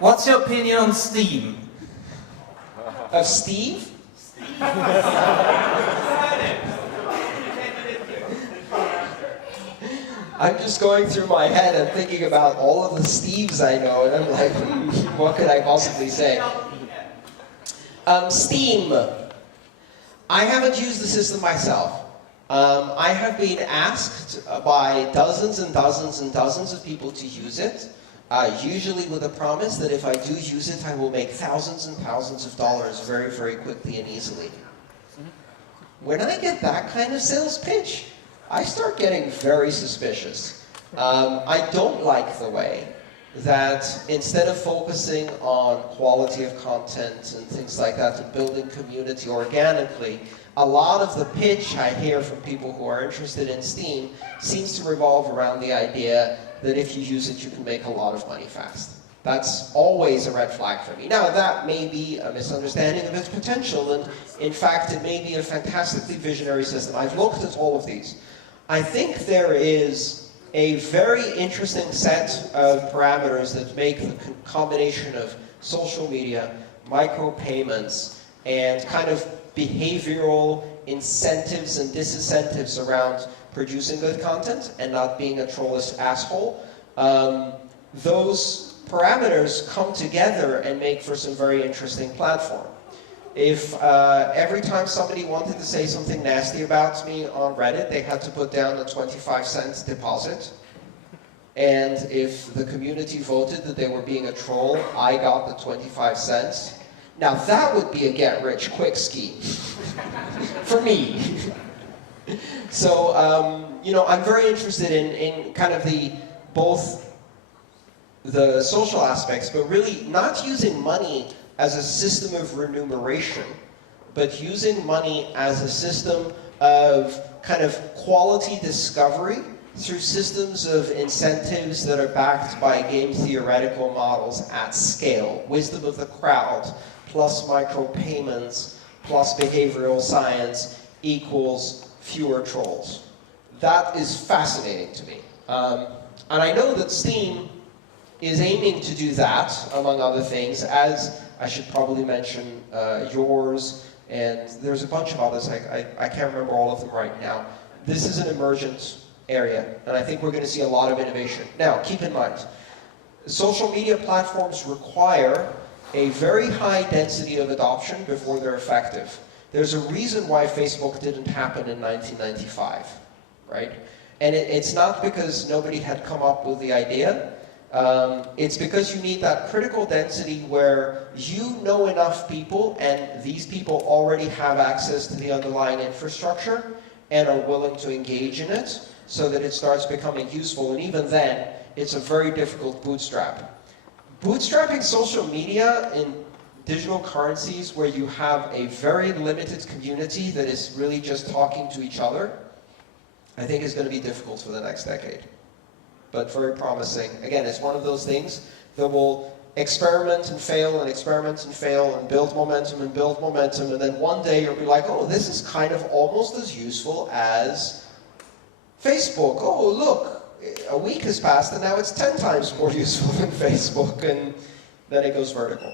What's your opinion on Steam? Of Steve? I'm just going through my head and thinking about all of the Steves I know, and I'm like, what could I possibly say? Steam. I haven't used the system myself. I have been asked by dozens and dozens and dozens of people to use it, usually with a promise that if I do use it, I will make thousands and thousands of dollars very, very quickly and easily. When I get that kind of sales pitch, I start getting very suspicious. I don't like the way that instead of focusing on quality of content and things like that and building community organically, a lot of the pitch I hear from people who are interested in Steam seems to revolve around the idea that if you use it, you can make a lot of money fast. That's always a red flag for me. Now, that may be a misunderstanding of its potential, and in fact, it may be a fantastically visionary system. I've looked at all of these. I think there is a very interesting set of parameters that make the combination of social media, micropayments, and kind of behavioral incentives and disincentives around producing good content and not being a trollish asshole. Those parameters come together and make for some very interesting platform. If every time somebody wanted to say something nasty about me on Reddit, they had to put down a 25-cent deposit, and if the community voted that they were being a troll, I got the 25 cents. Now that would be a get-rich-quick scheme for me. So, you know, I'm very interested in kind of both the social aspects, but really not using money as a system of remuneration, but using money as a system of kind of quality discovery through systems of incentives that are backed by game theoretical models at scale. Wisdom of the crowd plus micropayments plus behavioral science equals fewer trolls. That is fascinating to me. And I know that Steam is aiming to do that, among other things, as I should probably mention yours, and there's a bunch of others. I can't remember all of them right now. This is an emergent area, and I think we're going to see a lot of innovation. Now, keep in mind, social media platforms require a very high density of adoption before they're effective. There's a reason why Facebook didn't happen in 1995, right? And it's not because nobody had come up with the idea. It's because you need that critical density where you know enough people and these people already have access to the underlying infrastructure and are willing to engage in it so that it starts becoming useful. And even then, it's a very difficult bootstrap. Bootstrapping social media in digital currencies where you have a very limited community that is really just talking to each other, I think is going to be difficult for the next decade. But very promising. Again, it's one of those things that will experiment and fail and experiment and fail and build momentum, and then one day you'll be like, oh, this is kind of almost as useful as Facebook. Oh, look, a week has passed and now it's 10 times more useful than Facebook, and then it goes vertical.